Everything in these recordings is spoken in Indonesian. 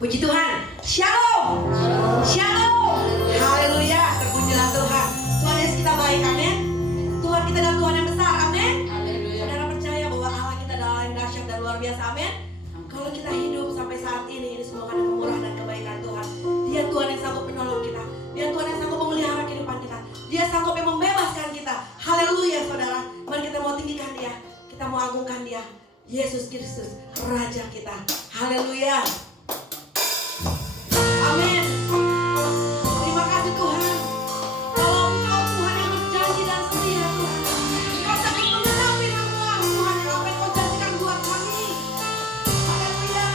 Puji Tuhan. Shalom. Shalom. Haleluya. Terpujilah Tuhan. Tuhan Yesus kita baik. Amin. Tuhan kita adalah Tuhan yang besar. Amin. Saudara percaya bahwa Allah kita adalah yang dahsyat dan luar biasa. Amin. Kalau kita hidup sampai saat ini semua karena kemurahan dan kebaikan Tuhan. Dia Tuhan yang sanggup menolong kita. Dia Tuhan yang sanggup memelihara kehidupan kita. Dia sanggup yang membebaskan kita. Haleluya saudara. Mari kita mau tinggikan Dia. Kita mau agungkan Dia. Yesus Kristus, Raja kita. Haleluya. Amin. Terima kasih Tuhan. Kalau Engkau Tuhan yang berjanji dan setia Tuhan, Engkau sangat mengenapi semua Tuhan yang apa yang Kau janjikan buat kami. Haleluya.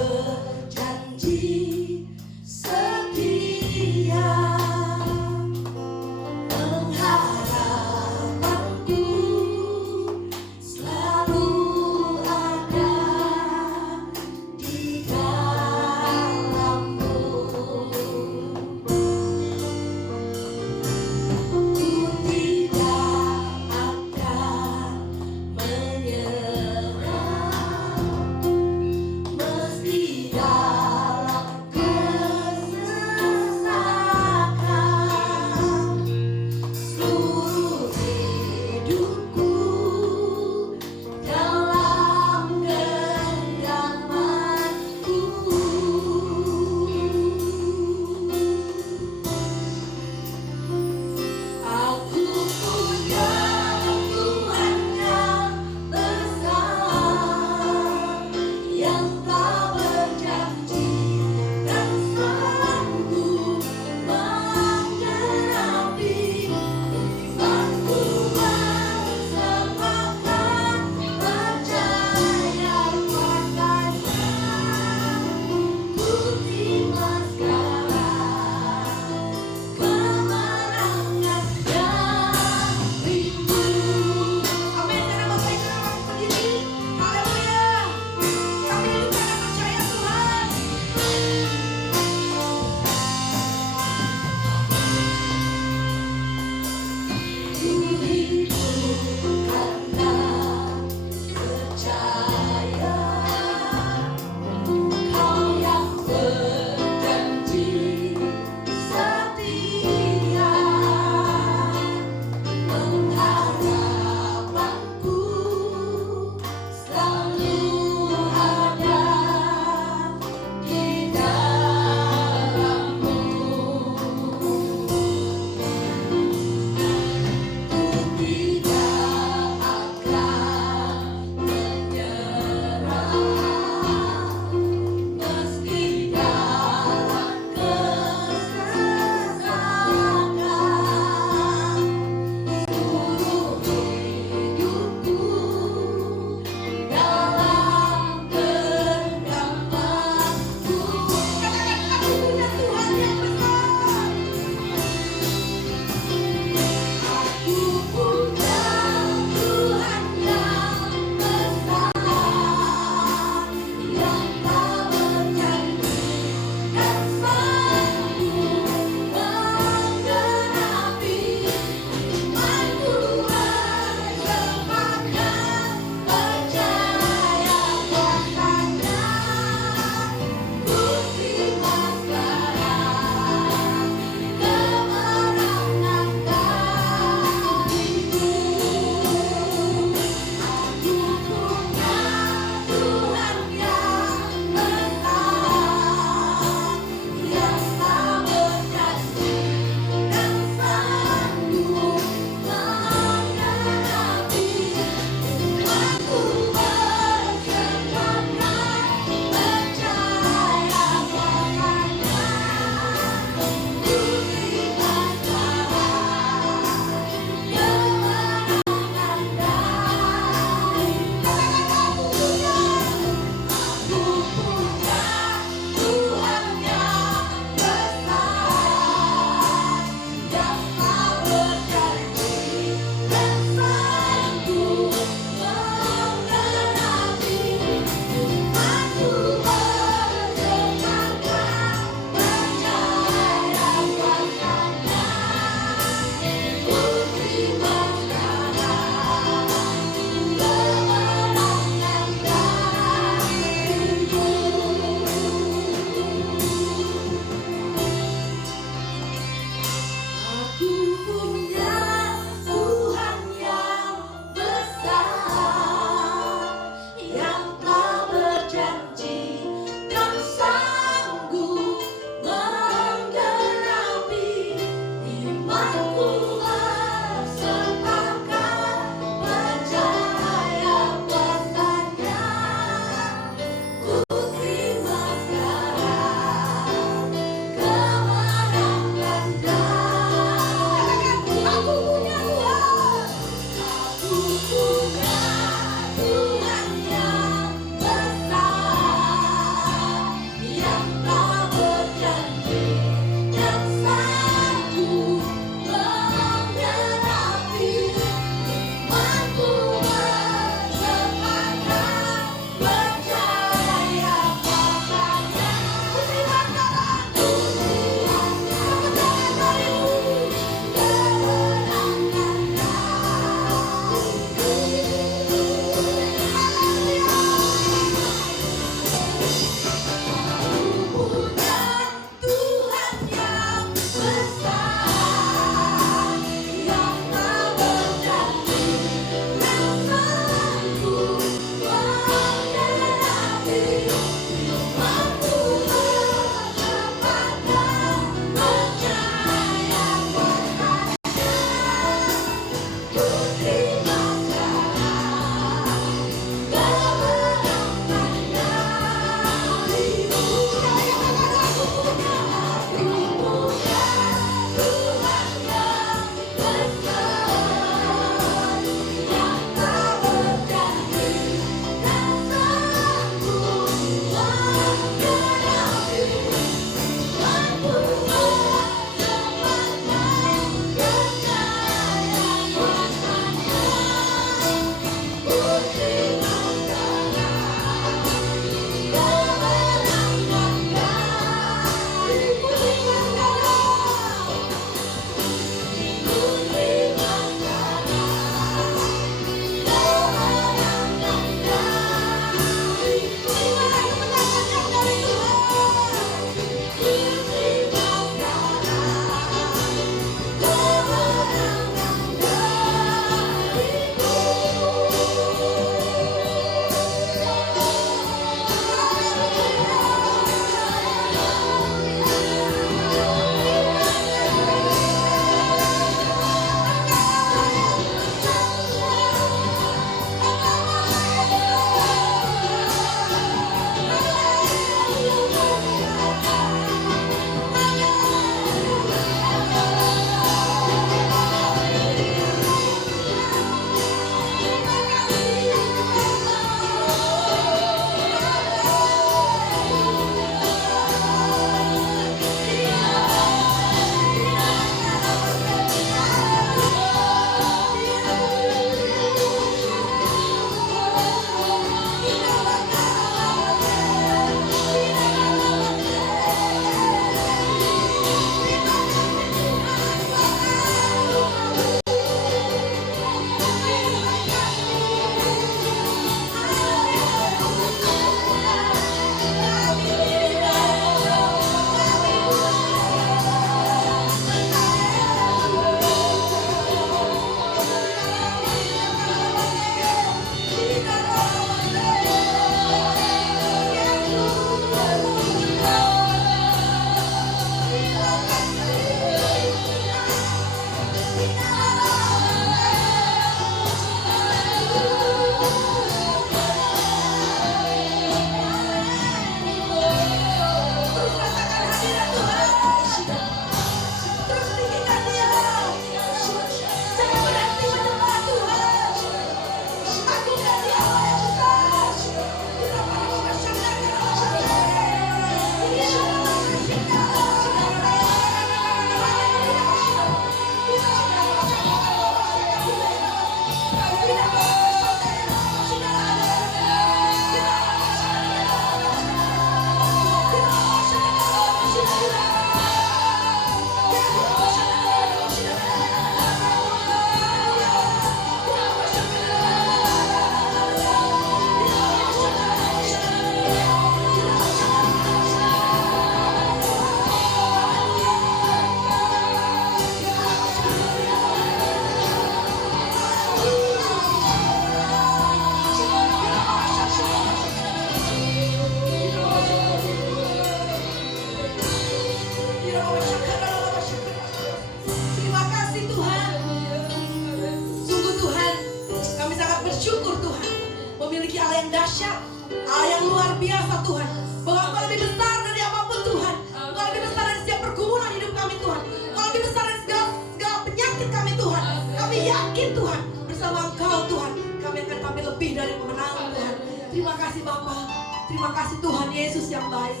dahsyat, Allah yang luar biasa Tuhan. Bahwa Engkau lebih besar dari apapun Tuhan. Engkau lebih besar dari setiap pergumulan hidup kami Tuhan. Engkau lebih besar dari segala penyakit kami Tuhan. Kami yakin Tuhan, bersama Engkau Tuhan, kami akan tampil lebih dari pemenang Tuhan. Terima kasih Bapa. Terima kasih Tuhan Yesus yang baik.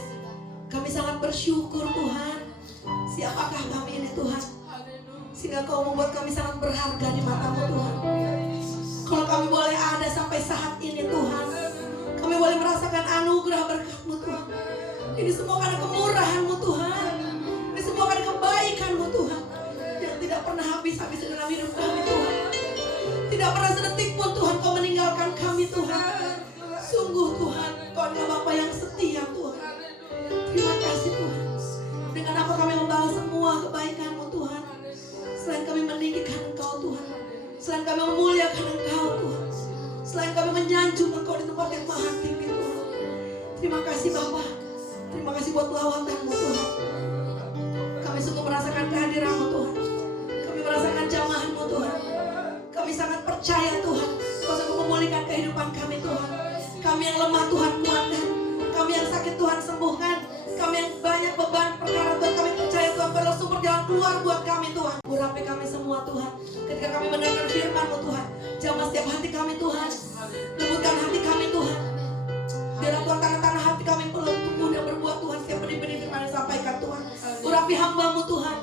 Kami sangat bersyukur Tuhan. Siapakah kami ini Tuhan, sehingga Kau membuat kami sangat berharga di mata-Mu Tuhan. Kalau kami boleh ada sampai saat ini Tuhan, kami boleh merasakan anugerah berkat-Mu Tuhan. Ini semua karena kemurahan-Mu Tuhan. Ini semua karena kebaikan-Mu Tuhan, yang tidak pernah habis-habis dalam hidup kami Tuhan. Tidak pernah sedetik pun Tuhan Kau meninggalkan kami Tuhan. Sungguh Tuhan, Kau adalah Bapa yang setia Tuhan. Terima kasih Tuhan. Dengan apa kami membalas semua kebaikan-Mu Tuhan. Selain kami meninggikan Engkau Tuhan, selain kami memuliakan Engkau Tuhan, selain kami menyanjung Engkau di tempat yang maha tinggi Tuhan. Terima kasih Bapa. Terima kasih buat lawatan-Mu Tuhan. Kami sungguh merasakan kehadiran-Mu Tuhan. Kami merasakan jamahan-Mu Tuhan. Kami sangat percaya Tuhan, Kau sungguh memulihkan kehidupan kami Tuhan. Kami yang lemah Tuhan kuatkan. Kami yang sakit Tuhan sembuhkan. Kami yang banyak beban perkara Tuhan, kami percaya Tuhan adalah sumber jalan keluar buat kami Tuhan. Urapi kami semua Tuhan. Ketika kami mendengar firman-Mu Tuhan, jamah setiap hati kami Tuhan. Lembutkan hati kami Tuhan. Biarlah Tuhan tanah-tanah hati kami perlu tumbuh dan berbuat Tuhan setiap benih-benih firman yang disampaikan Tuhan. Urapi hamba-Mu Tuhan.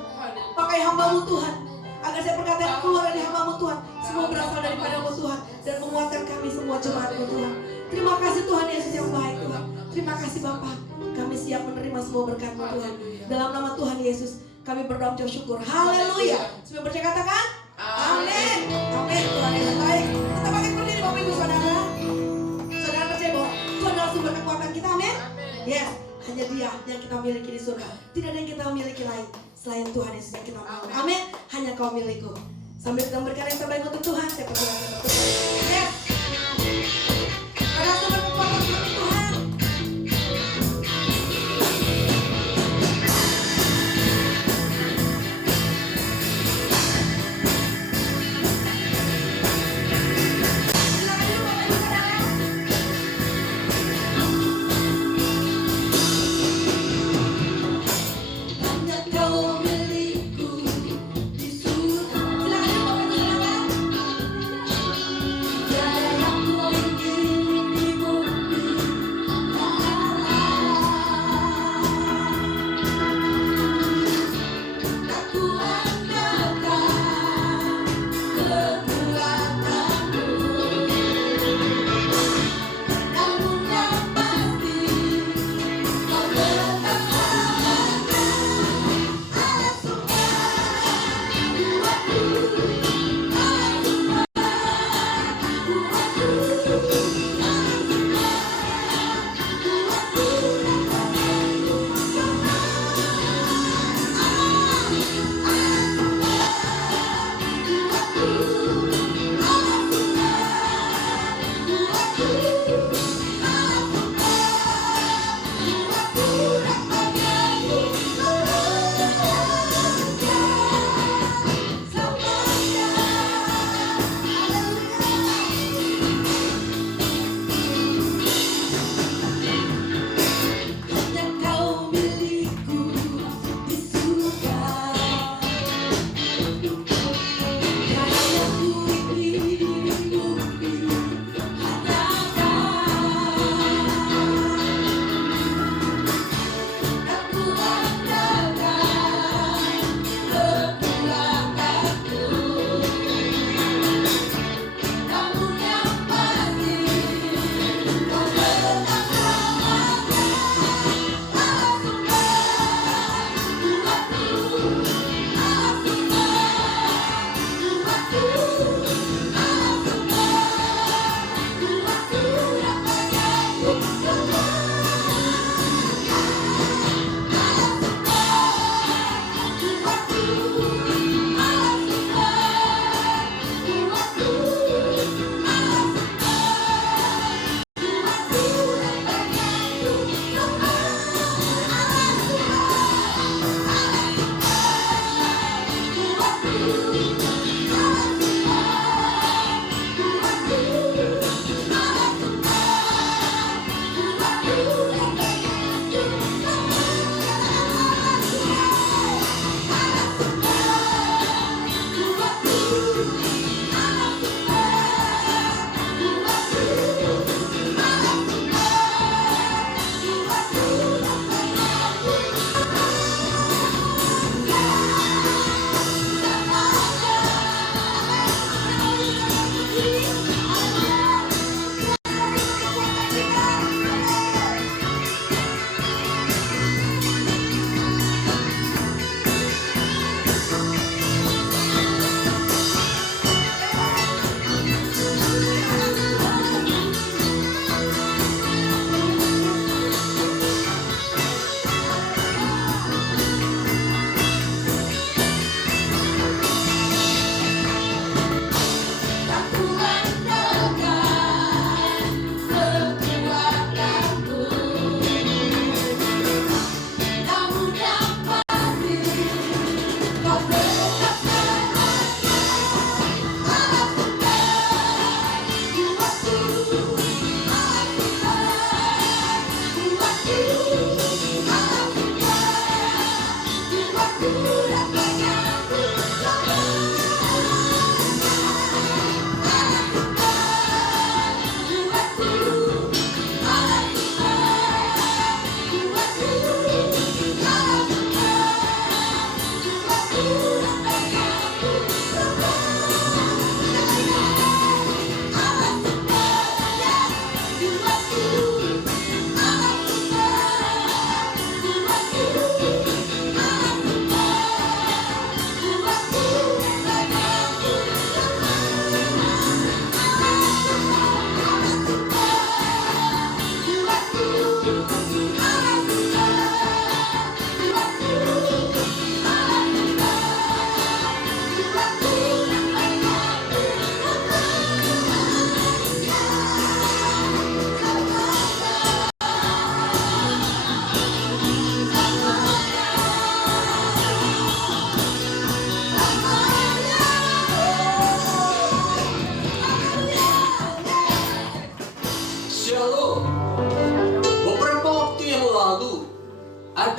Pakai hamba-Mu Tuhan, agar saya perkataan yang keluar dari hamba-Mu Tuhan semua berasal daripada-Mu Tuhan, dan menguatkan kami semua jemaat-Mu Tuhan. Terima kasih Tuhan Yesus yang baik Tuhan. Terima kasih Bapa. Kami siap menerima semua berkat-Mu Tuhan. Dalam nama Tuhan Yesus kami berdoa mengucap syukur. Haleluya. Semua percaya katakan amin. Amin. Tuhan yang baik. Kita pakai berdiri Bapak Ibu Saudara. Saudara percaya bahwa Tuhan adalah sumber kekuatan kita. Amin. Yes. Hanya Dia yang kita miliki di surga. Tidak ada yang kita miliki lain selain Tuhan Yesus yang kita miliki. Amin. Hanya Kau milikku. Sambil kita memberikan yang terbaik untuk Tuhan, saya persilakan untuk Tuhan. Yes. Pada sumber kekuatan seperti Tuhan. Tiada yang lebih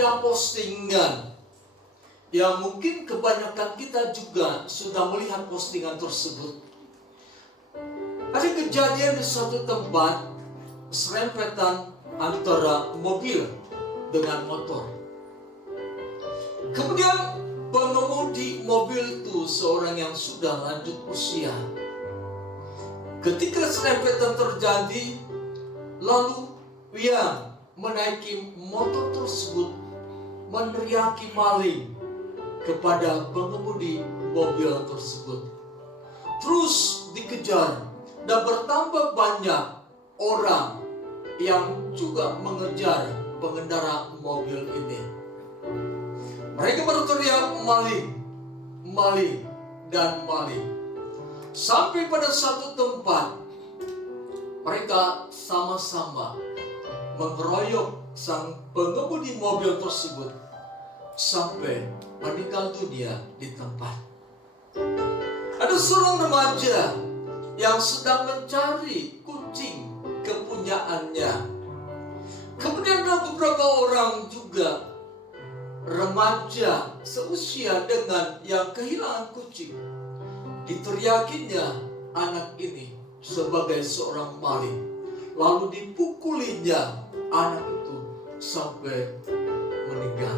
ada postingan yang mungkin kebanyakan kita juga sudah melihat postingan tersebut. Ada kejadian di suatu tempat, serempetan antara mobil dengan motor. Kemudian pengemudi mobil itu seorang yang sudah lanjut usia. Ketika serempetan terjadi, lalu yang menaiki motor tersebut meneriaki maling kepada pengemudi mobil tersebut. Terus dikejar dan bertambah banyak orang yang juga mengejar pengendara mobil ini. Mereka berteriak maling, maling, dan maling. Sampai pada satu tempat mereka sama-sama mengeroyok sang pengemudi mobil tersebut sampai meninggal dunia di tempat. Ada seorang remaja yang sedang mencari kucing kepunyaannya. Kemudian ada beberapa orang juga remaja seusia dengan yang kehilangan kucing. Diteriakinya anak ini sebagai seorang maling, lalu dipukulinya anak itu sampai meninggal.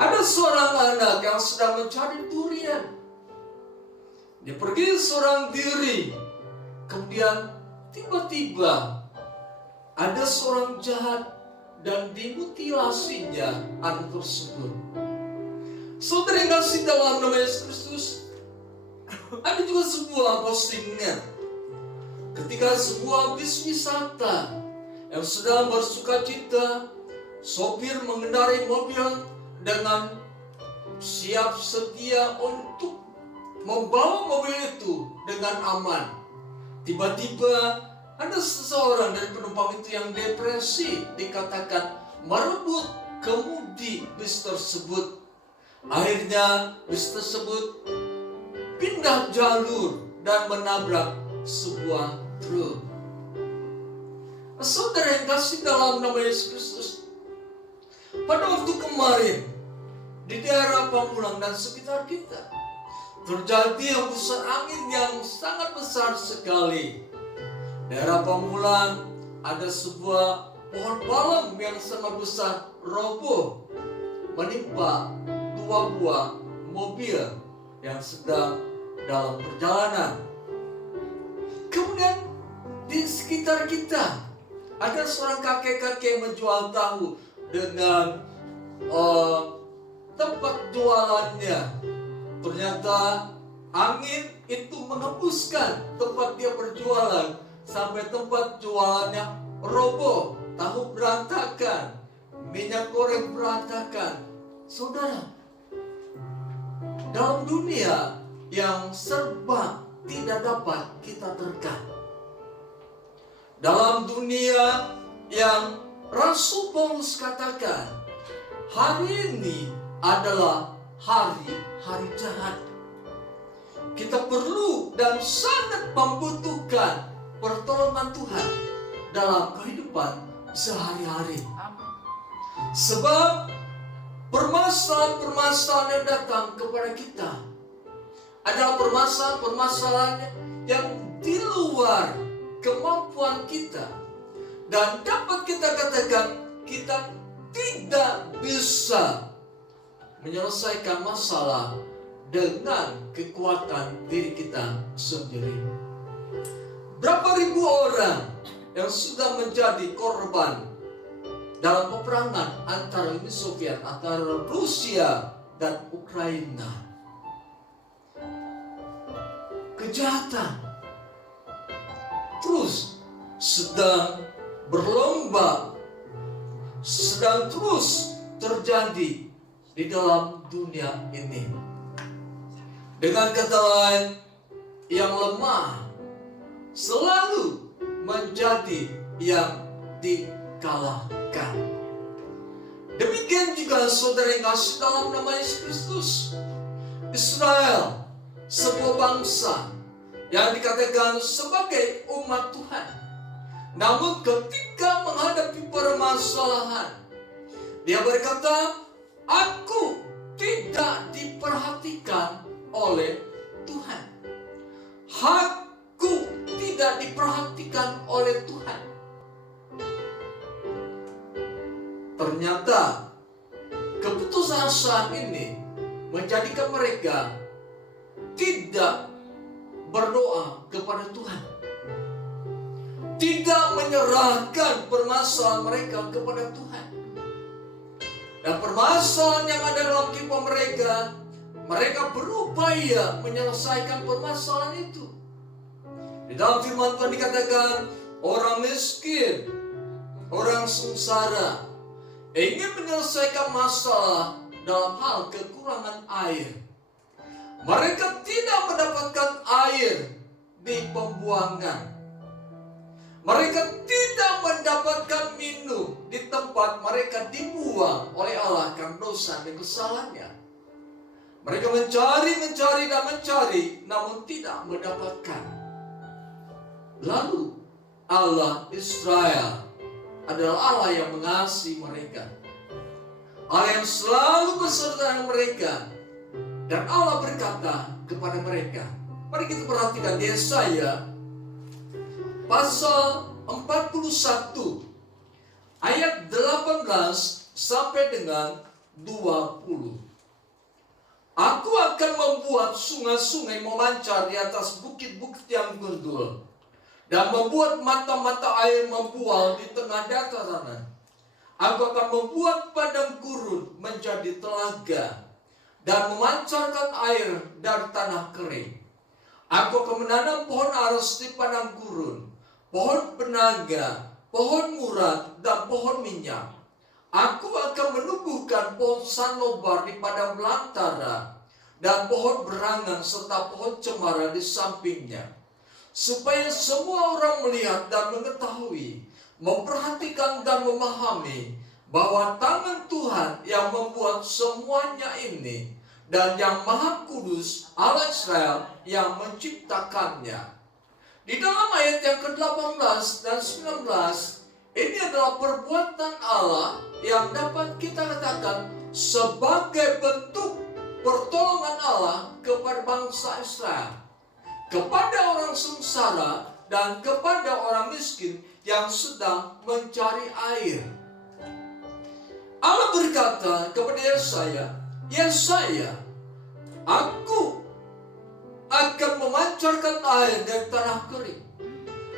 Ada seorang anak yang sedang mencari durian. Dia pergi seorang diri. Kemudian tiba-tiba ada seorang jahat dan dimutilasinya anak tersebut. Saudara yang kasih dalam nama Yesus Kristus, ada juga sebuah postingan ketika sebuah bis wisata yang sedang bersuka cita, sopir mengendarai mobil dengan siap sedia untuk membawa mobil itu dengan aman. Tiba-tiba ada seseorang dari penumpang itu yang depresi, dikatakan merebut kemudi bis tersebut. Akhirnya bis tersebut pindah jalur dan menabrak sebuah truk. Saudara yang kasih dalam nama Yesus Kristus, pada waktu kemarin di daerah Pamulang dan sekitar kita terjadi hembusan angin yang sangat besar sekali. Daerah Pamulang ada sebuah pohon palem yang sangat besar roboh menimpa 2 buah mobil yang sedang dalam perjalanan. Kemudian di sekitar kita ada seorang kakek-kakek yang menjual tahu dengan tempat jualannya. Ternyata angin itu menghembuskan tempat dia berjualan sampai tempat jualannya roboh, tahu berantakan, minyak goreng berantakan. Saudara, dalam dunia yang serba tidak dapat kita terka, dalam dunia yang Rasul Paulus katakan hari ini adalah hari-hari jahat, kita perlu dan sangat membutuhkan pertolongan Tuhan dalam kehidupan sehari-hari. Sebab permasalahan-permasalahan yang datang kepada kita adalah permasalahan-permasalahan yang di luar kemampuan kita, dan dapat kita katakan kita tidak bisa menyelesaikan masalah dengan kekuatan diri kita sendiri. Berapa ribu orang yang sudah menjadi korban dalam peperangan antara Uni Soviet, antara Rusia dan Ukraina. Kejahatan terus sedang berlomba, sedang terus terjadi di dalam dunia ini. Dengan kata lain, yang lemah selalu menjadi yang dikalahkan. Demikian juga saudara yang kasih dalam nama Yesus Kristus. Israel, sebuah bangsa yang dikatakan sebagai umat Tuhan. Namun ketika menghadapi permasalahan, Dia berkata, aku tidak diperhatikan oleh Tuhan. Aku tidak diperhatikan oleh Tuhan. Ternyata keputusasaan ini menjadikan mereka tidak berdoa kepada Tuhan, tidak menyerahkan permasalahan mereka kepada Tuhan. Dan permasalahan yang ada dalam kehidupan mereka, mereka berupaya menyelesaikan permasalahan itu. Di dalam firman Tuhan dikatakan, orang miskin, orang sengsara ingin menyelesaikan masalah dalam hal kekurangan air. Mereka tidak mendapatkan air di pembuangan. Mereka tidak mendapatkan minum di tempat mereka dibuang oleh Allah karena dosa dan kesalahannya. Mereka mencari dan mencari, namun tidak mendapatkan. Lalu Allah Israel adalah Allah yang mengasihi mereka, Allah yang selalu beserta dengan mereka. Dan Allah berkata kepada mereka, mari kita perhatikan di Yesaya pasal 41 ayat 18 sampai dengan 20. Aku akan membuat sungai-sungai memancar di atas bukit-bukit yang gundul, dan membuat mata-mata air membual di tengah dataran. Aku akan membuat padang gurun menjadi telaga, dan memancarkan air dari tanah kering. Aku akan menanam pohon ares di padang gurun, pohon penaga, pohon murad, dan pohon minyak. Aku akan menumbuhkan pohon sanobar di padang belantara, dan pohon berangan serta pohon cemara di sampingnya, supaya semua orang melihat dan mengetahui, memperhatikan dan memahami bahwa tangan Tuhan yang membuat semuanya ini, dan yang Maha Kudus Allah Israel yang menciptakannya. Di dalam ayat yang ke-18 dan 19, ini adalah perbuatan Allah yang dapat kita katakan sebagai bentuk pertolongan Allah kepada bangsa Israel, kepada orang sengsara dan kepada orang miskin yang sedang mencari air. Allah berkata kepada Yesaya, Yesaya, aku akan memancarkan air dari tanah kering.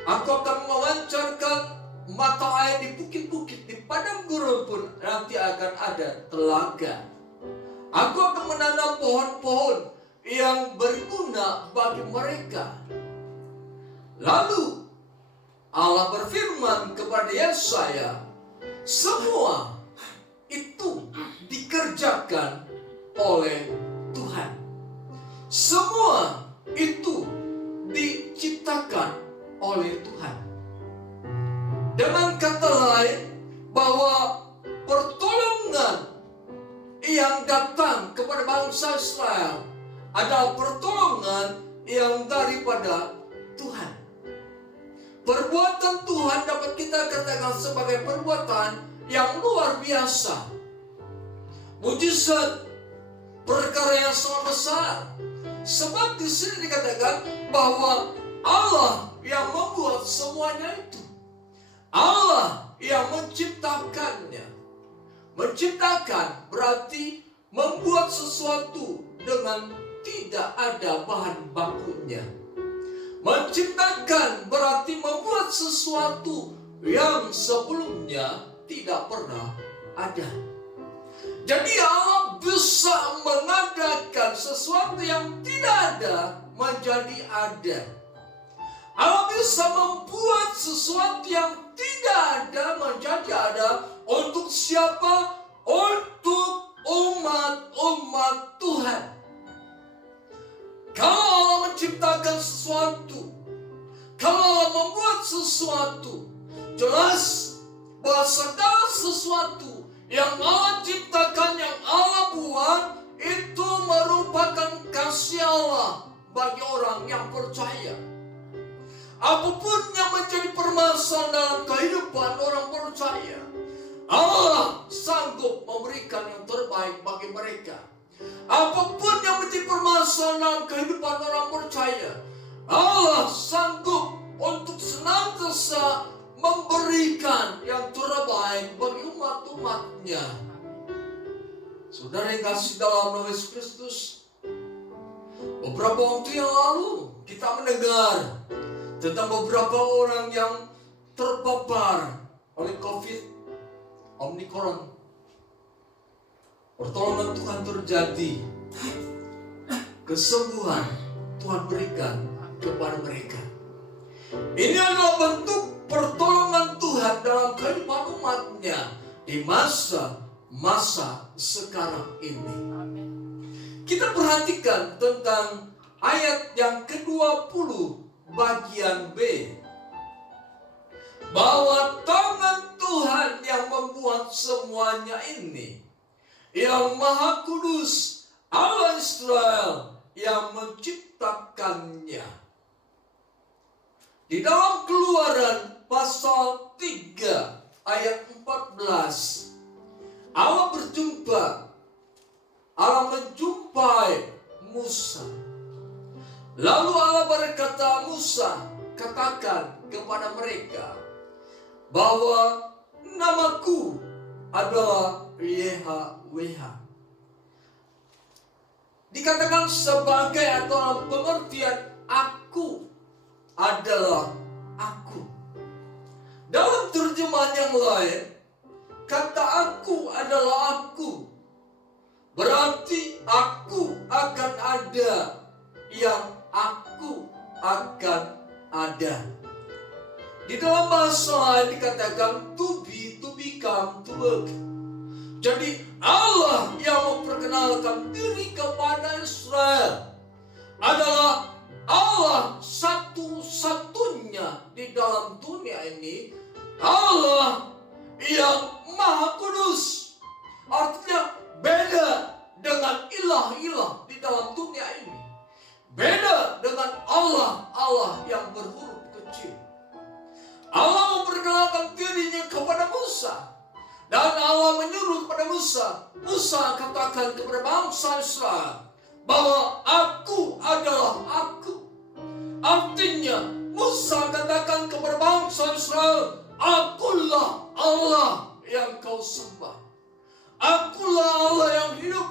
Aku akan memancarkan mata air di bukit-bukit, di padang gurun pun nanti akan ada telaga. Aku akan menanam pohon-pohon yang berguna bagi mereka. Lalu Allah berfirman kepada Yesaya, semua itu dikerjakan oleh Tuhan. Semua itu diciptakan oleh Tuhan. Dengan kata lain, bahwa pertolongan yang datang kepada bangsa Israel adalah pertolongan yang daripada Tuhan. Perbuatan Tuhan dapat kita katakan sebagai perbuatan yang luar biasa. Mujizat, perkara yang sangat besar. Sebab di sini dikatakan bahwa Allah yang membuat semuanya itu. Allah yang menciptakannya. Menciptakan berarti membuat sesuatu dengan tidak ada bahan bakunya. Menciptakan berarti membuat sesuatu yang sebelumnya tidak pernah ada. Jadi Allah bisa mengadakan sesuatu yang tidak ada menjadi ada. Allah bisa membuat sesuatu yang tidak ada menjadi ada. Untuk siapa? Untuk umat-umat Tuhan. Kalau Allah menciptakan sesuatu, kalau Allah membuat sesuatu, jelas bahwa segala sesuatu yang Allah ciptakan, yang Allah buat, itu merupakan kasih Allah bagi orang yang percaya. Apapun yang menjadi permasalahan dalam kehidupan orang percaya, Allah sanggup memberikan yang terbaik bagi mereka. Apapun yang menjadi permasalahan dalam kehidupan orang percaya, Allah sanggup untuk senantiasa memberikan yang terbaik bagi umat-umatnya. Saudara yang kasih dalam nama Yesus Kristus, beberapa waktu yang lalu kita mendengar tentang beberapa orang yang terpapar oleh COVID Omicron. Pertolongan Tuhan terjadi, kesembuhan Tuhan berikan kepada mereka. Ini adalah bentuk pertolongan Tuhan dalam kehidupan umatnya di masa sekarang ini. Kita perhatikan tentang ayat yang ke-20 bagian B, bahwa tangan Tuhan yang membuat semuanya ini, yang Maha Kudus, Allah Israel yang menciptakannya. Di dalam Keluaran pasal 3 ayat 14, Allah menjumpai Musa. Lalu Allah berkata, Musa, katakan kepada mereka bahwa namaku adalah YHWH. Dikatakan sebagai atau dalam pengertian aku adalah aku. Dalam terjemahan yang lain, kata aku adalah aku berarti aku akan ada, yang aku akan ada. Di dalam bahasa lain dikatakan to be, to become, to work. Jadi Allah yang memperkenalkan diri kepada Israel adalah Allah satu-satunya di dalam dunia ini, Allah yang Maha Kudus. Artinya beda dengan ilah-ilah di dalam dunia ini. Beda dengan Allah yang berhuruf kecil. Allah memperkenalkan dirinya kepada Musa. Dan Allah menyuruh kepada Musa, Musa katakan kepada bangsa Israel bahwa aku adalah aku. Artinya Musa katakan kepada bangsa Israel, akulah Allah yang kau sembah. Akulah Allah yang hidup.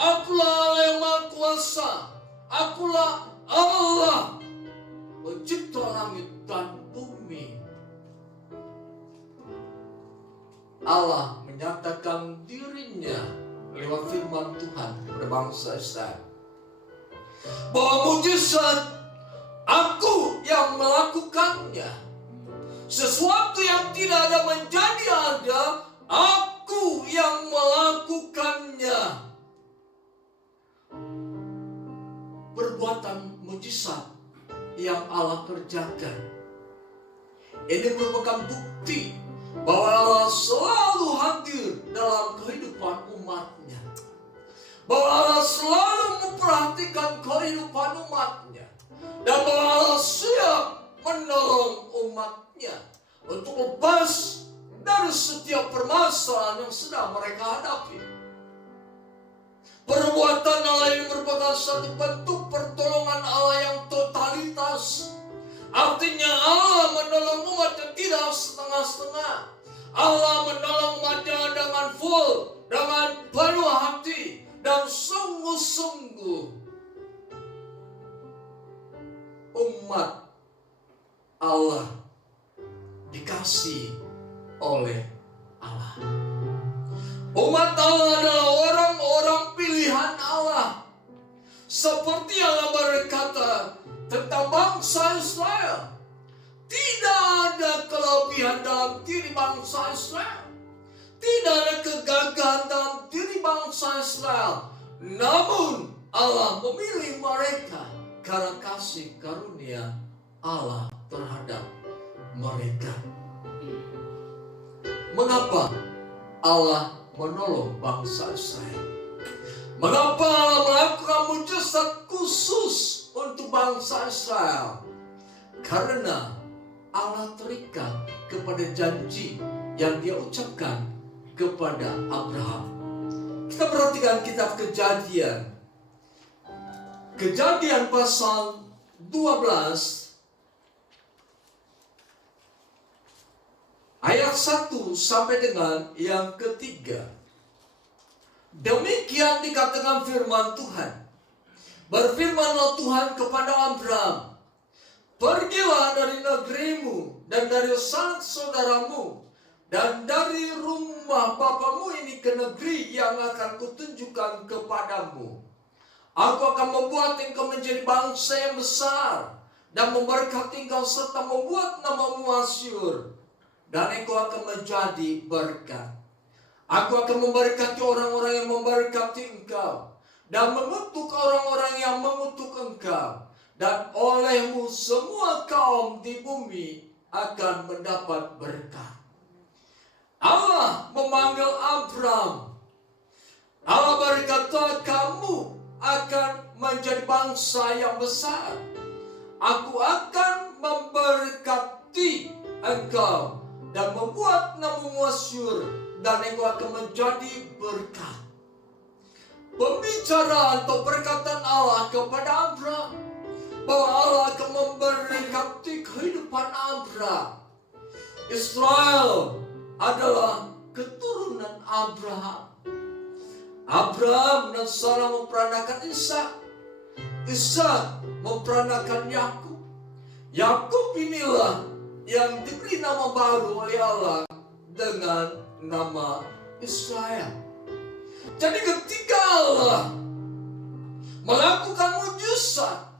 Akulah Allah yang maha kuasa. Akulah Allah pencipta langit dan bumi. Allah menyatakan dirinya lewat firman Tuhan kepada bangsa Israel bahwa mujizat aku yang melakukannya. Sesuatu yang tidak ada menjadi ada, aku yang melakukannya. Perbuatan mujizat yang Allah kerjakan ini merupakan bukti bahwa Allah selalu hadir dalam kehidupan umatnya. Bahwa Allah selalu memperhatikan kehidupan umatnya. Dan bahwa Allah siap menolong umatnya untuk lepas dari setiap permasalahan yang sedang mereka hadapi. Perbuatan Allah ini merupakan satu bentuk pertolongan Allah yang totalitas. Artinya Allah menolong umatnya tidak setengah-setengah. Allah menolong umatnya dengan full, dengan penuh hati, dan sungguh-sungguh. Umat Allah dikasih oleh Allah. Umat Allah adalah orang-orang pilihan Allah. Seperti Allah berkata tentang bangsa Israel, tidak ada kelebihan dalam diri bangsa Israel. Tidak ada kegagahan dalam diri bangsa Israel. Namun Allah memilih mereka karena kasih karunia Allah terhadap mereka. Mengapa Allah menolong bangsa Israel? Mengapa Allah melakukan mujizat khusus untuk bangsa Israel? Karena Allah terikat kepada janji yang Dia ucapkan kepada Abraham. Kita perhatikan kitab Kejadian. Kejadian pasal 12 ayat 1 sampai dengan yang ketiga. Demikian dikatakan firman Tuhan. Berfirmanlah Tuhan kepada Abraham, pergilah dari negerimu dan dari sanak saudaramu dan dari rumah bapamu ini ke negeri yang akan kutunjukkan kepadamu. Aku akan membuat engkau menjadi bangsa yang besar dan memberkati engkau serta membuat namamu masyhur, dan engkau akan menjadi berkat. Aku akan memberkati orang-orang yang memberkati engkau dan mengutuk orang-orang yang mengutuk engkau, dan olehmu semua kaum di bumi akan mendapat berkat. Allah memanggil Abraham. Allah berkata, kamu akan menjadi bangsa yang besar. Aku akan memberkati engkau dan membuat namamu masyhur, dan engkau akan menjadi berkat. Pembicaraan atau perkataan Allah kepada Abraham bahwa Allah akan memberkati kehidupan Abraham. Israel adalah keturunan Abraham. Abraham dan Sarah memperanakan Ishak. Ishak memperanakan Yakub. Yakub inilah yang diberi nama baru oleh Allah dengan nama Israel. Jadi ketika Allah melakukan mujizat,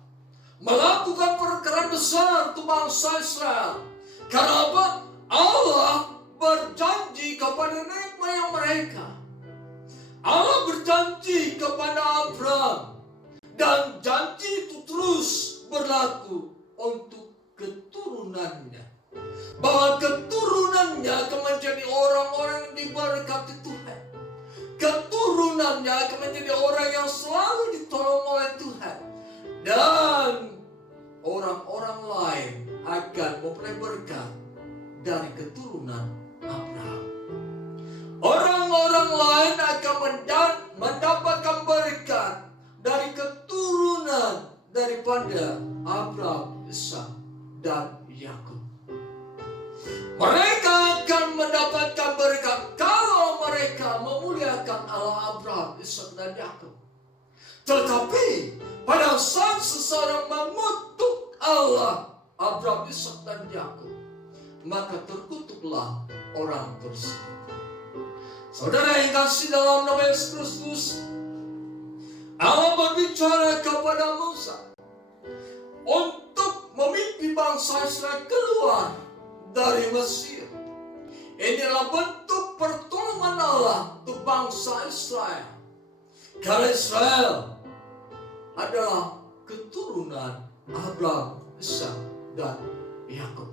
melakukan perkara besar untuk bangsa Israel, karena apa? Allah berjanji kepada nenek moyang mereka. Allah berjanji kepada Abraham, dan janji itu terus berlaku untuk keturunannya, bahwa keturunannya akan menjadi orang-orang yang diberkati Tuhan. Keturunannya akan menjadi orang yang selalu ditolong oleh Tuhan, dan orang-orang lain akan memperoleh berkat dari keturunan Abraham. Orang-orang lain akan mendapatkan berkat dari keturunan daripada Abraham, Ishak, dan Yakub. Mereka akan mendapatkan berkat kalau mereka memuliakan Allah Abraham, Ishak, dan Yakub. Tetapi pada saat seseorang mengutuk Allah Abraham, Ishak, dan Yakub, maka terkutuklah orang tersebut. Saudara yang kasih dalam nama Yesus Kristus, Allah berbicara kepada Musa untuk memimpin bangsa Israel keluar dari Mesir. Inilah bentuk pertolongan Allah untuk bangsa Israel, karena Israel adalah keturunan Abraham, Ishak, dan Yakub.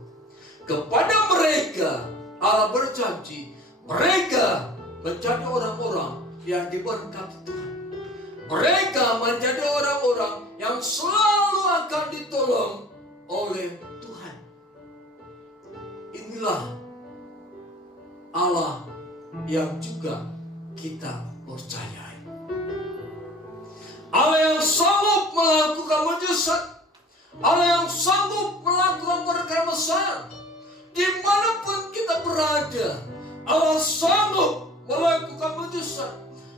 Kepada mereka Allah berjanji mereka menjadi orang-orang yang diberkati Tuhan. Mereka menjadi orang-orang yang selalu akan ditolong oleh Tuhan. Inilah Allah yang juga kita percayai. Allah yang sanggup melakukan mujizat, Allah yang sanggup melakukan perkara besar dimanapun kita berada. Allah sanggup melakukan mujizat.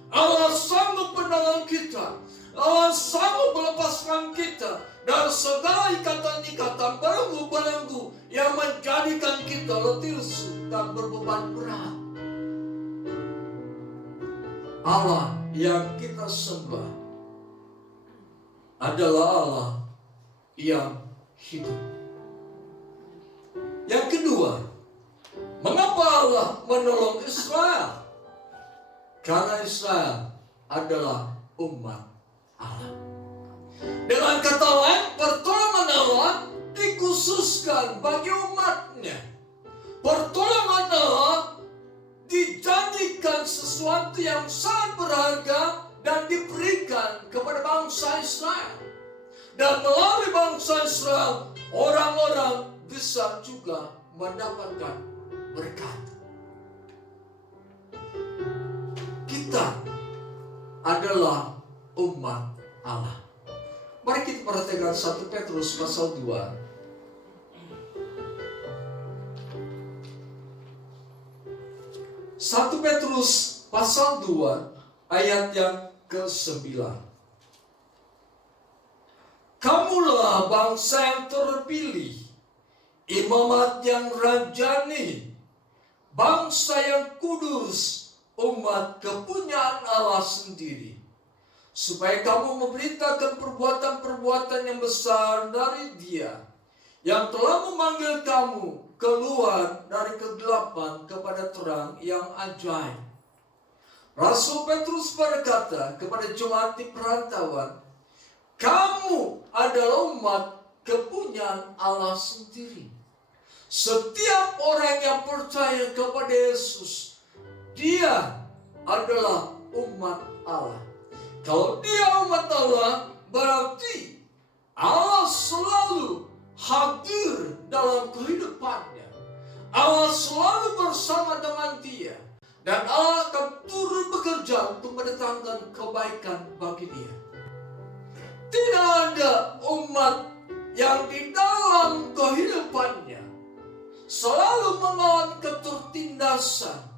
Allah sanggup menolong kita. Allah sanggup melepaskan kita dari segala ikatan-ikatan belenggu-belenggu yang menjadikan kita letih lesu dan berbeban berat. Allah yang kita sembah adalah Allah yang hidup. Yang kedua, mengapa Allah menolong Israel? Karena Israel adalah umat Allah. Dengan kata lain, pertolongan Allah dikhususkan bagi umatnya. Pertolongan Allah dijanjikan sesuatu yang sangat berharga dan diberikan kepada bangsa Israel. Dan melalui bangsa Israel, orang-orang bisa juga mendapatkan berkat. kita adalah umat Allah. Mari kita perhatikan 1 Petrus pasal 2. 1 Petrus pasal 2 ayat yang ke-9. Kamulah bangsa yang terpilih, imamat yang rajani, bangsa yang kudus, umat kepunyaan Allah sendiri, supaya kamu memberitakan perbuatan-perbuatan yang besar dari Dia yang telah memanggil kamu keluar dari kegelapan kepada terang yang ajaib. Rasul Petrus berkata kepada jemaat di perantauan, kamu adalah umat kepunyaan Allah sendiri. Setiap orang yang percaya kepada Yesus, dia adalah umat Allah. Kalau dia umat Allah, berarti Allah selalu hadir dalam kehidupannya. Allah selalu bersama dengan dia. Dan Allah akan turut bekerja untuk mendatangkan kebaikan bagi dia. Tidak ada umat yang di dalam kehidupannya selalu mengalami ketertindasan.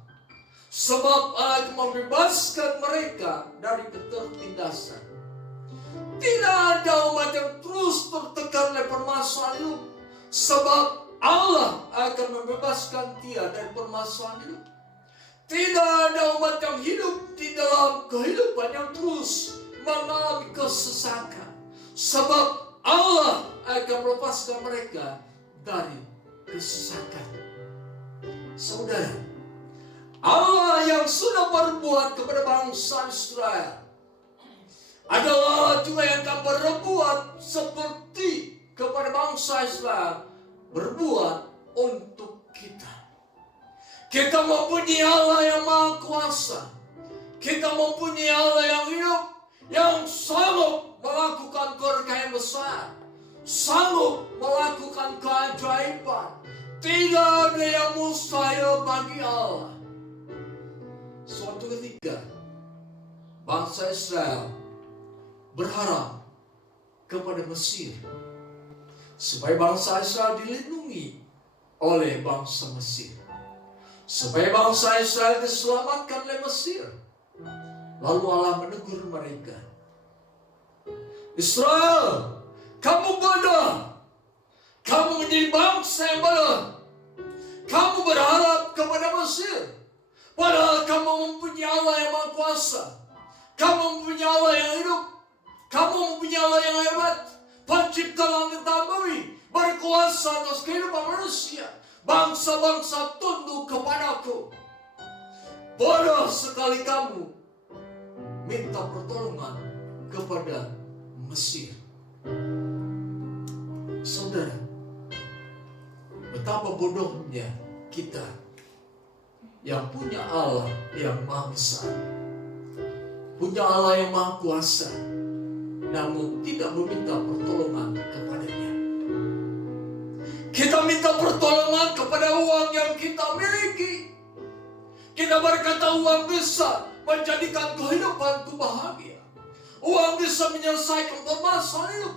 Sebab Allah membebaskan mereka dari ketertindasan. Tidak ada umat yang terus tertekan oleh permasalahan hidup. Sebab Allah akan membebaskan dia dari permasalahan hidup. Tidak ada umat yang hidup di dalam kehidupan yang terus mengalami kesesakan. Sebab Allah akan melepaskan mereka dari kesesakan. Saudara, Allah yang sudah berbuat kepada bangsa Israel adalah juga yang akan berbuat seperti kepada bangsa Israel, berbuat untuk kita. Kita mempunyai Allah yang Maha Kuasa. Kita mempunyai Allah yang hidup, yang sanggup melakukan keberkatan besar, sanggup melakukan keajaiban. Tidak ada yang mustahil bagi Allah. Suatu ketika bangsa Israel berharap kepada Mesir supaya bangsa Israel dilindungi oleh bangsa Mesir, supaya bangsa Israel diselamatkan oleh Mesir. Lalu Allah menegur mereka, Israel, kamu bodoh, kamu menjadi bangsa yang bodoh. Kamu berharap kepada Mesir, padahal kamu mempunyai Allah yang Maha Kuasa. Kamu mempunyai Allah yang hidup. Kamu mempunyai Allah yang hebat, pencipta langit dan bumi, berkuasa atas kehidupan manusia. Bangsa-bangsa tunduk kepadaku. Bodoh sekali kamu minta pertolongan kepada Mesir. Saudara, betapa bodohnya kita yang punya Allah yang Maha Besar, punya Allah yang Maha Kuasa, namun tidak meminta pertolongan kepadanya. Kita minta pertolongan kepada uang yang kita miliki. Kita berkata uang bisa menjadikan kehidupanku bahagia. Uang bisa menyelesaikan permasalahan hidup.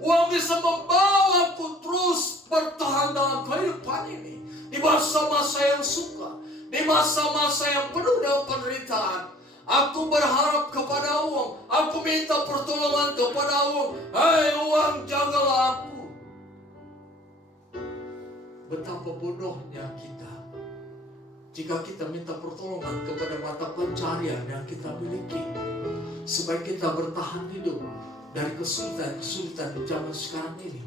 Uang bisa membawaku terus bertahan dalam kehidupan ini. Di masa-masa yang suka, di masa-masa yang penuh dengan penderitaan. Aku berharap kepada uang. Aku minta pertolongan kepada uang. Hai uang, jagalah aku. Betapa bodohnya kita jika kita minta pertolongan kepada mata pencarian yang kita miliki, supaya kita bertahan hidup dari kesulitan-kesulitan di zaman sekarang ini.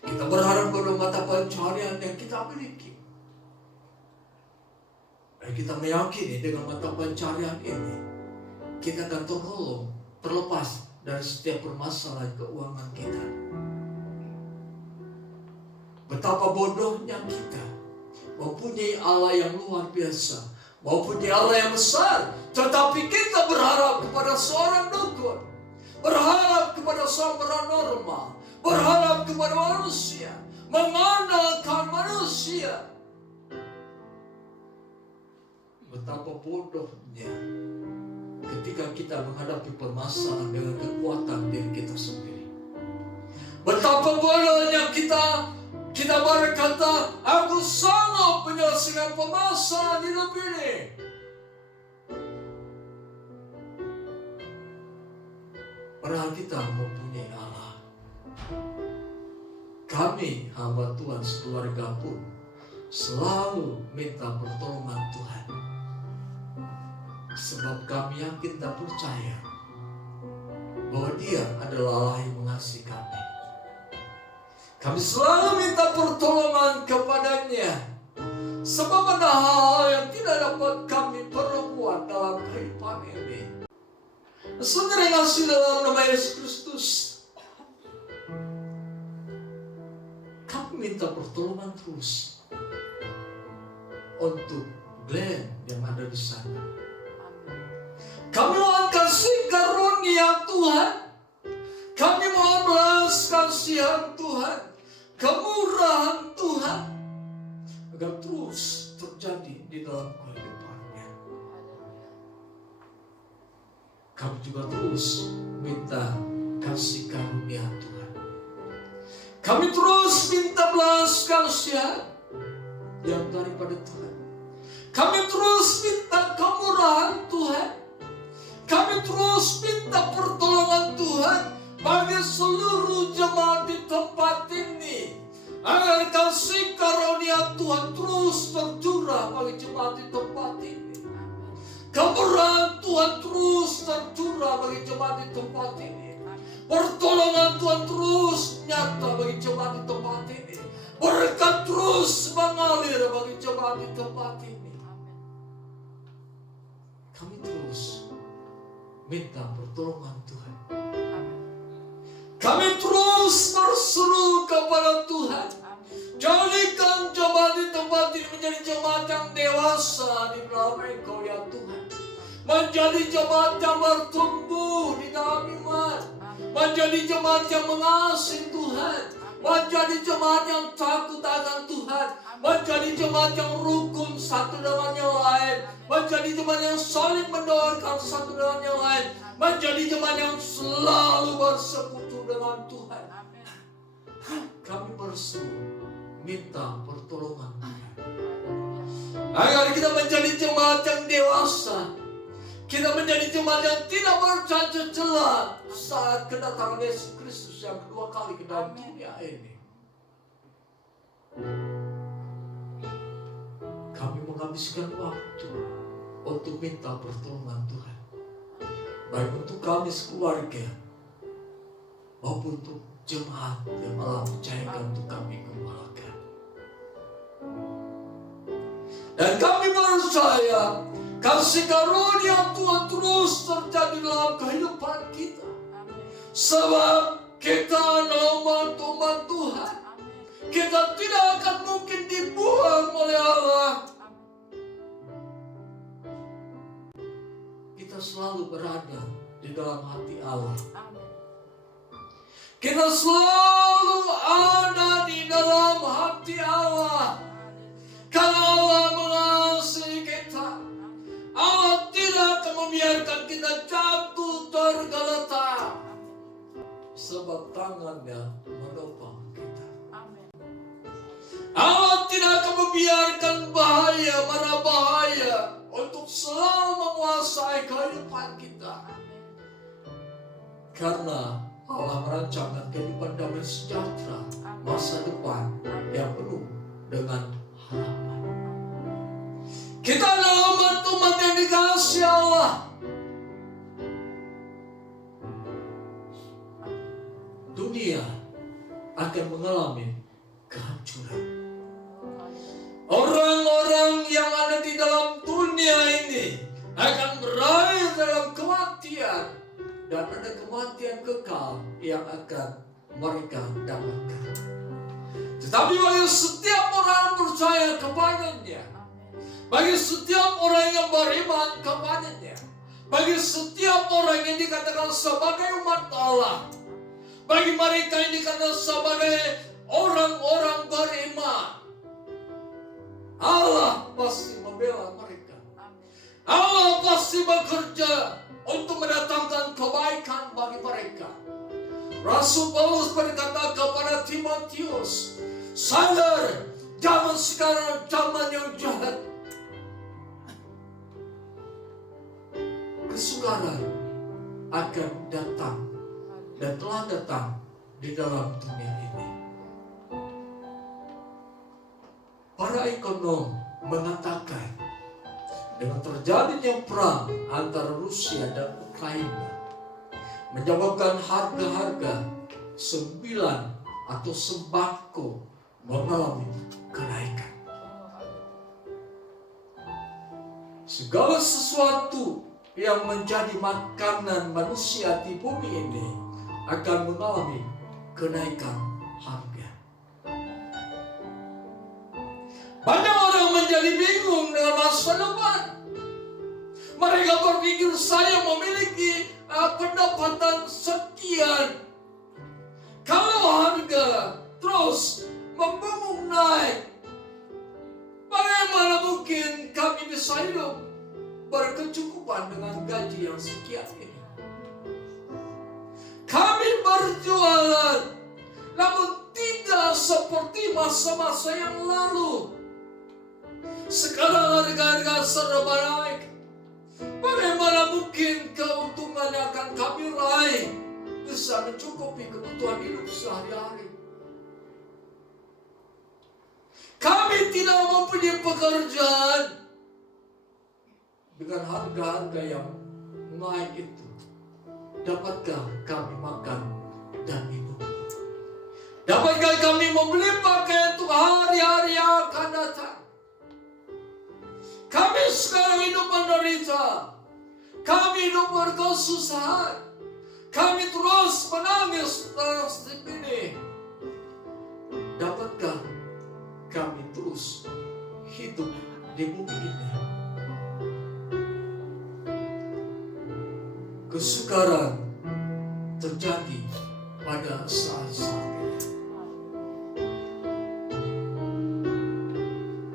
Kita berharap pada mata pencarian yang kita miliki, dan kita meyakini dengan mata pencarian ini kita akan terlepas dari setiap permasalahan keuangan kita. Betapa bodohnya kita mempunyai Allah yang luar biasa, mempunyai Allah yang besar, tetapi kita berharap kepada seorang dukun, berharap kepada seorang paranormal, berharap kepada manusia, mengandalkan manusia. betapa bodohnya ketika kita menghadapi permasalahan dengan kekuatan diri kita sendiri. Betapa bodohnya kita berkata, aku sanggup menyelesaikan permasalahan hidup ini. Padahal kita mempunyai Allah. Kami hamba Tuhan sekeluarga pun selalu minta pertolongan Tuhan. Sebab kami yakin dan percaya bahwa Dia adalah Allah yang mengasihi kami. Kami selalu minta pertolongan kepadanya. Sebab ada hal yang tidak dapat kami perbuat dalam kehidupan ini. Saudara yang kasih dalam nama Yesus Kristus, kami minta pertolongan terus untuk Glenn yang ada di sana. Kami mohon kasih karunia Tuhan. Kami mohon belas kasihan Tuhan, kemurahan Tuhan, agar terus terjadi di dalam kehidupannya. Kami juga terus minta kasih karunia Tuhan. Kami terus minta belas kasihan yang daripada Tuhan. Kami terus minta kemurahan Tuhan. Kami terus minta pertolongan Tuhan bagi seluruh jemaat di tempat ini, agar kasih karunia Tuhan terus tercurah bagi jemaat di tempat ini. Kemurahan Tuhan terus tercurah bagi jemaat di tempat ini. Pertolongan Tuhan terus nyata bagi jemaat di tempat ini. Berkat terus mengalir bagi jemaat di tempat ini. Kami terus minta pertolongan Tuhan. Kami terus berseru kepada Tuhan. Jadikan jemaat di tempat ini menjadi jemaat yang dewasa di dalam Engkau ya Tuhan. Menjadi jemaat yang bertumbuh di dalam iman. Menjadi jemaat yang mengasihi Tuhan. Menjadi jemaat yang takut akan Tuhan. Menjadi jemaat yang rukun satu dengan yang lain. Menjadi jemaat yang saling mendoakan satu dengan yang lain. Menjadi jemaat yang selalu bersekutu dengan Tuhan. Kami berseru minta pertolongan Tuhan, agar kita menjadi jemaat yang dewasa. Kita menjadi jemaat yang tidak bercacat celah saat kedatangan Yesus Kristus yang kedua kali ke dalam dunia ini. Kami menghabiskan waktu untuk minta pertolongan Tuhan, baik untuk kami sekeluarga maupun untuk jemaat yang Allah percayakan untuk kami gembalakan. Dan kami percaya kasih karunia Tuhan terus terjadi dalam kehidupan kita. Sebab kita adalah umat Tuhan. Kita tidak akan mungkin dibuang oleh Allah. Kita selalu berada di dalam hati Allah. Kita selalu ada di dalam hati Allah. Karena Allah mengasihi kita. Allah tidak akan membiarkan kita jatuh tergeletak. Sebab tangannya menopang kita. Allah tidak akan membiarkan bahaya mana bahaya untuk selalu menguasai kehidupan kita. Karena Allah merancangkan kehidupan damai sejahtera, masa depan yang penuh dengan harapan. Kita adalah umat-umat yang dikasihi Allah. Dunia akan mengalami kehancuran. Orang-orang yang ada di dalam dunia ini akan berakhir dalam kematian. Dan ada kematian kekal yang akan mereka dapatkan. Tetapi bagi setiap orang yang percaya kepadanya, bagi setiap orang yang beriman kepadanya, bagi setiap orang yang dikatakan sebagai umat Allah, bagi mereka yang dikatakan sebagai orang-orang beriman, Allah pasti membela mereka. Allah pasti bekerja untuk mendatangkan kebaikan bagi mereka. Rasul Paulus berkata kepada Timotius, sadar zaman sekarang zaman yang jahat. Kesukaran akan datang dan telah datang di dalam dunia ini. Para ekonom mengatakan dengan terjadinya perang antara Rusia dan Ukraina menyebabkan harga-harga atau sembako mengalami kenaikan. Segala sesuatu yang menjadi makanan manusia di bumi ini akan mengalami kenaikan harga. Banyak orang menjadi bingung dengan masa depan. Mereka berpikir saya memiliki pendapatan sekian. Kalau harga terus membengong naik, bagaimana mungkin kami bisa hidup berkecukupan dengan gaji yang sekian ini? Kami berjualan, namun tidak seperti masa-masa yang lalu. Sekarang harga-harga serba naik. Bagaimana mungkin keuntungan yang akan kami raih bisa mencukupi kebutuhan hidup sehari-hari? Kami tidak mempunyai pekerjaan. Dengan harga-harga yang naik itu, dapatkah kami makan dan minum? Dapatkah kami membeli pakaian untuk hari-hari yang akan datang? Kami sekarang hidup menderita. Kami hidup berkesusahan. Kami terus menangis dalam hidup ini. Dapatkah kami terus hidup di bumi ini? Kesukaran terjadi pada saat-saat ini.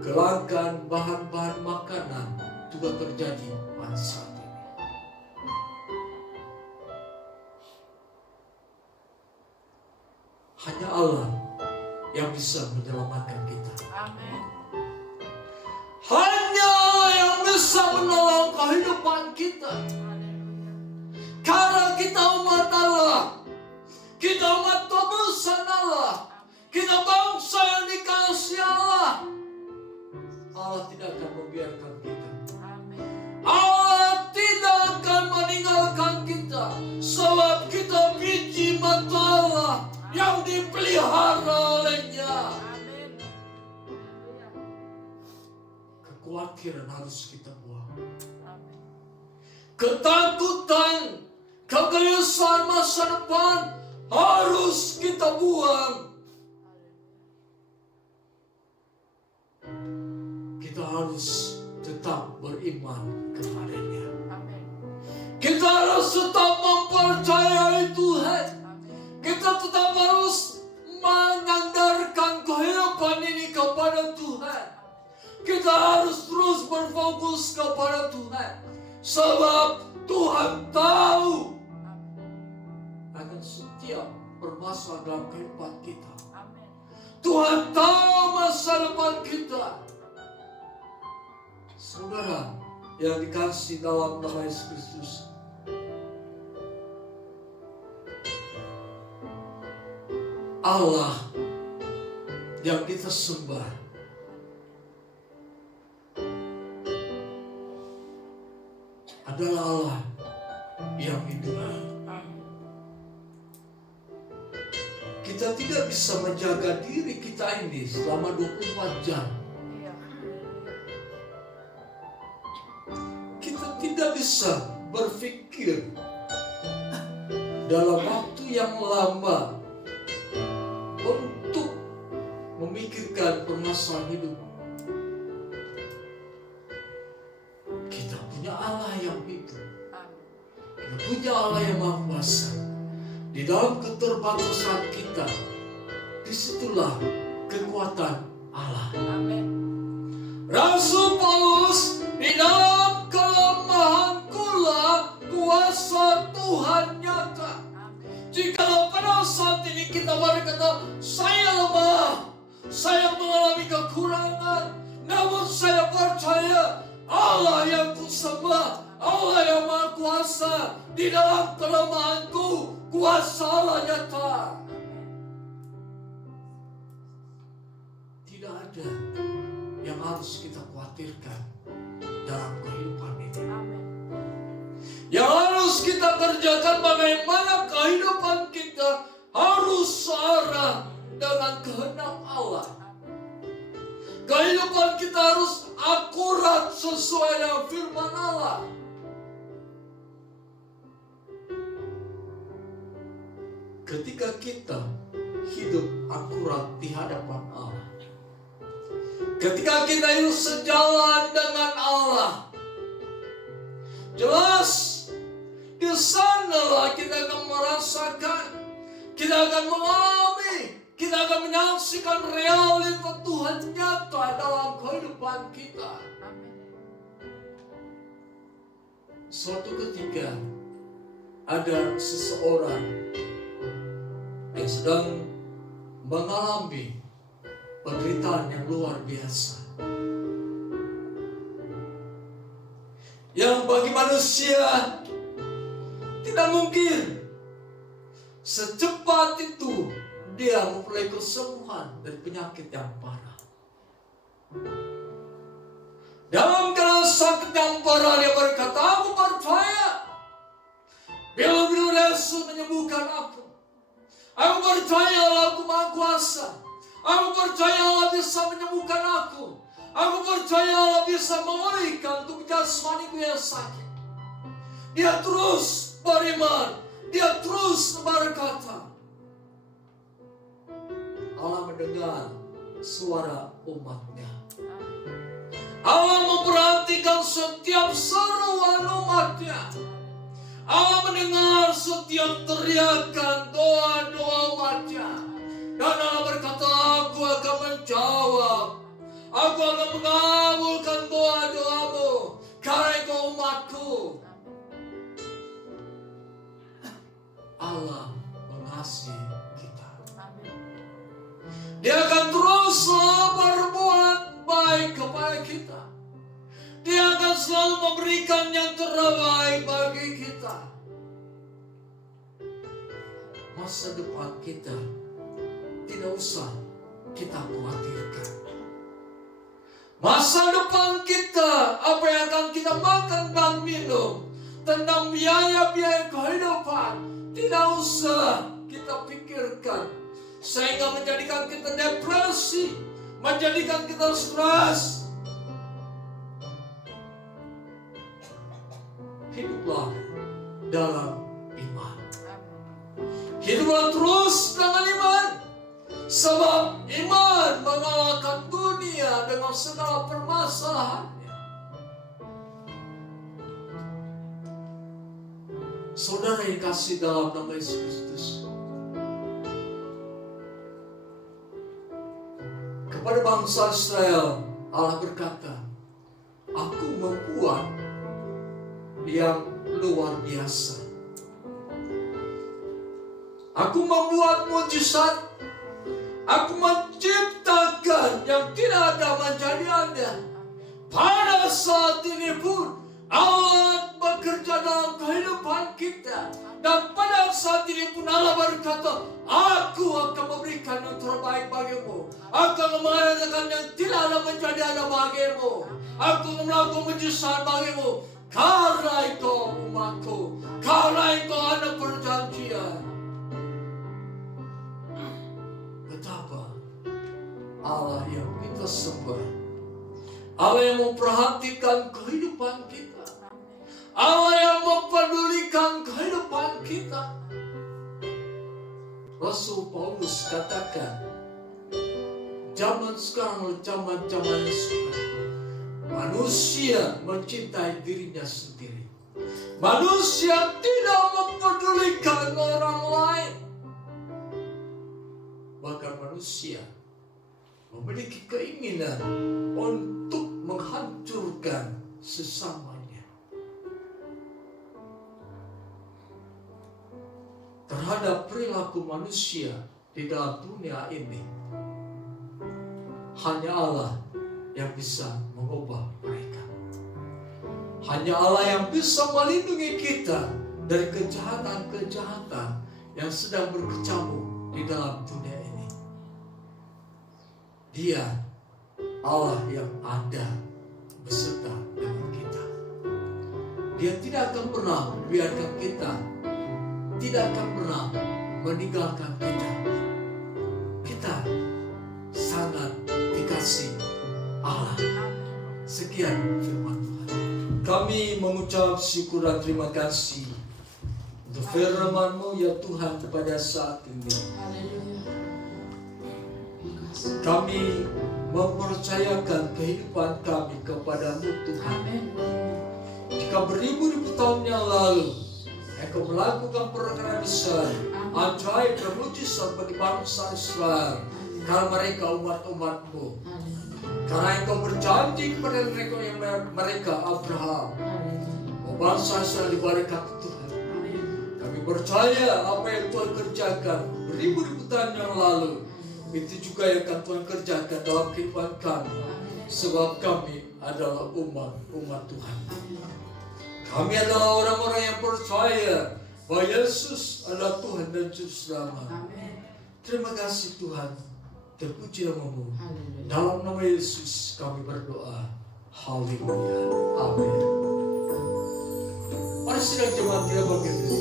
Kelangkaan bahan-bahan makanan juga terjadi pada saat ini. Hanya Allah yang bisa menyelamatkan kita. Amin. Hanya Allah yang bisa menolong kehidupan kita. Karena kita umat Allah, kita umat tebusan Allah, kita bangsa yang dikasihi Allah. Allah tidak akan membiarkan kita. Allah tidak akan meninggalkan kita, sebab kita biji mata Allah yang dipelihara olehnya. Kekhawatiran harus kita buang. Ketakutan, kegelisahan masa depan harus kita buang. Kita harus tetap beriman kepadanya. Kita harus tetap mempercayai Tuhan. Kita tetap harus menyandarkan kehidupan ini kepada Tuhan. Kita harus terus berfokus kepada Tuhan. Sebab Tuhan tahu akan setiap permasalahan dalam kehidupan kita. Tuhan tahu masa depan kita. Saudara yang dikasihi dalam nama Yesus Kristus, Allah yang kita sembah adalah Allah yang hidup. Kita tidak bisa menjaga diri kita ini selama 24 jam. Kita tidak bisa berpikir dalam waktu yang lama untuk memikirkan permasalahan hidup. Kita punya Allah yang hidup. Kita punya Allah yang Maha Kuasa. Di dalam keterbatasan kita, disitulah kekuatan Allah. Amin. Rasul Paulus di dalam kuasa Tuhan nyata. Jikalau pada saat ini kita berkata, saya lemah, saya mengalami kekurangan, namun saya percaya Allah yang kusembah, Allah yang Maha Kuasa, di dalam kelemahanku, kuasa Allah nyata. Tidak ada yang harus kita khawatirkan dalam kehidupan ini. Yang harus kita kerjakan bagaimana kehidupan kita harus searah dengan kehendak Allah. Kehidupan kita harus akurat sesuai dengan firman Allah. Ketika kita hidup akurat di hadapan Allah, ketika kita hidup sejalan dengan Allah, jelas di sanalah kita akan merasakan, kita akan mengalami, kita akan menyaksikan realita Tuhan nyata dalam kehidupan kita. Suatu ketika ada seseorang yang sedang mengalami penderitaan yang luar biasa, yang bagi manusia tidak mungkin secepat itu dia memperoleh kesembuhan dari penyakit yang parah. Dalam keadaan sakit yang parah, dia berkata, aku percaya bila Yesus menyembuhkan aku. Aku percaya Allah Maha Kuasa. Aku percaya Allah bisa menyembuhkan aku. Aku percaya Allah bisa memulihkan tubuh jasmaniku yang sakit. Dia terus beriman, dia terus berkata. Allah mendengar suara umatnya. Allah memperhatikan setiap seruan umatnya. Allah mendengar setiap teriakan doa-doa umatnya. Dan Allah berkata, aku akan menjawab. Aku akan mengabulkan doa-doamu karena engkau umatku. Allah mengasihi kita. Dia akan terus berbuat baik kepada kita. Dia akan selalu memberikan yang terbaik bagi kita. Masa depan kita tidak usah kita khawatirkan. Masa depan kita, apa yang akan kita makan dan minum, tentang biaya-biaya kehidupan, tidak usah kita pikirkan. Sehingga menjadikan kita depresi, menjadikan kita stres. Hiduplah dalam iman. Hiduplah terus dengan iman. Sebab iman mengalahkan dunia dengan segala permasalahannya. Saudara yang kasih dalam nama Yesus Kristus, kepada bangsa Israel Allah berkata, aku membuat yang luar biasa. Aku membuat mujizat. Aku menciptakan yang tidak ada menjadi ada. Pada saat ini pun Allah bekerja dalam kehidupan kita. Dan pada saat ini pun Allah berkata, aku akan memberikan yang terbaik bagimu. Aku akan mengadakan yang tidak ada menjadi ada bagimu. Aku akan melakukan mujizat bagimu. Karena engkau umatku, karena engkau anak perjanjian. Betapa Allah yang kita sembah, Allah yang memperhatikan kehidupan kita, Allah yang mempedulikan kehidupan kita. Rasul Paulus katakan, zaman sekarang adalah zaman yang suka. Manusia mencintai dirinya sendiri. Manusia tidak mempedulikan orang lain. Bahkan manusia memiliki keinginan untuk menghancurkan sesamanya. perilaku manusia di dalam dunia ini. Hanya Allah yang bisa mengubah mereka. Hanya Allah yang bisa melindungi kita dari kejahatan-kejahatan yang sedang berkecamuk di dalam dunia ini. Dia Allah yang ada beserta dengan kita. Dia tidak akan pernah membiarkan kita, tidak akan pernah meninggalkan kita. Kita sangat dikasih Allah. Sekian firman Tuhan. Kami mengucap syukur dan terima kasih untuk firman-Mu ya Tuhan pada saat ini. Kami mempercayakan kehidupan kami kepada-Mu Tuhan. Jika beribu-ribu tahun yang lalu Engkau melakukan perkara besar, ajaib dan mujizat bagi bangsa Israel, karena mereka umat-umat-Mu. Karena Engkau berjanji kepada mereka Abraham, bangsa Israel diberkati Tuhan. Kami percaya apa yang Tuhan kerjakan beribu-ribu tahun yang lalu, itu juga yang akan Tuhan kerjakan dalam kehidupan kami. Sebab kami adalah umat Tuhan. Kami adalah orang-orang yang percaya bahwa Yesus adalah Tuhan dan Juru Selamat. Terima kasih Tuhan. Terpuji nama-Mu. Dalam nama Yesus kami berdoa. Haleluya. Amin. Mari sidang jemaat kita berdiri.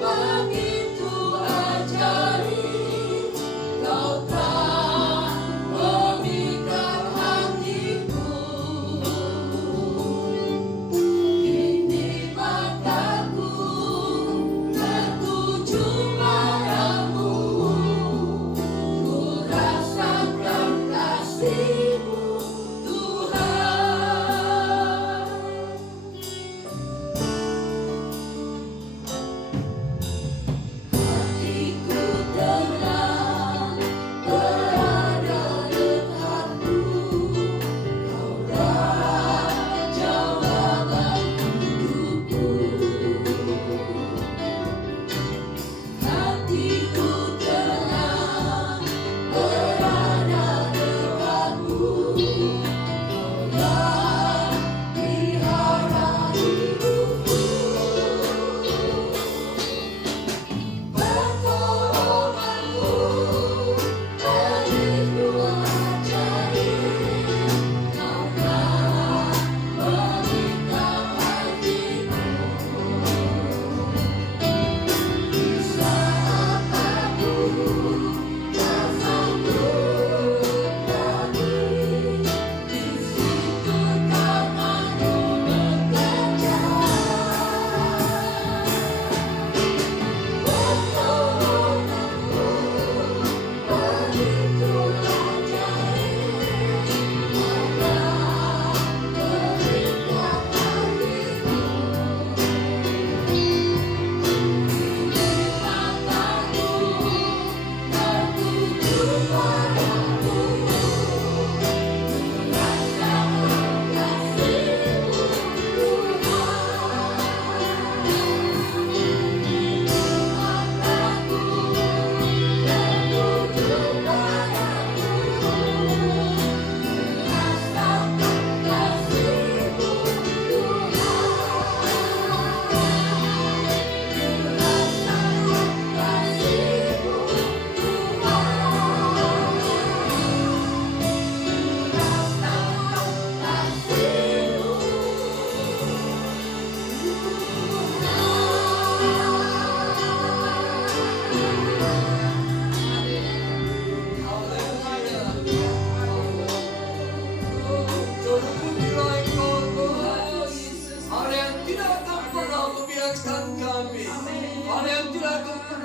Bagi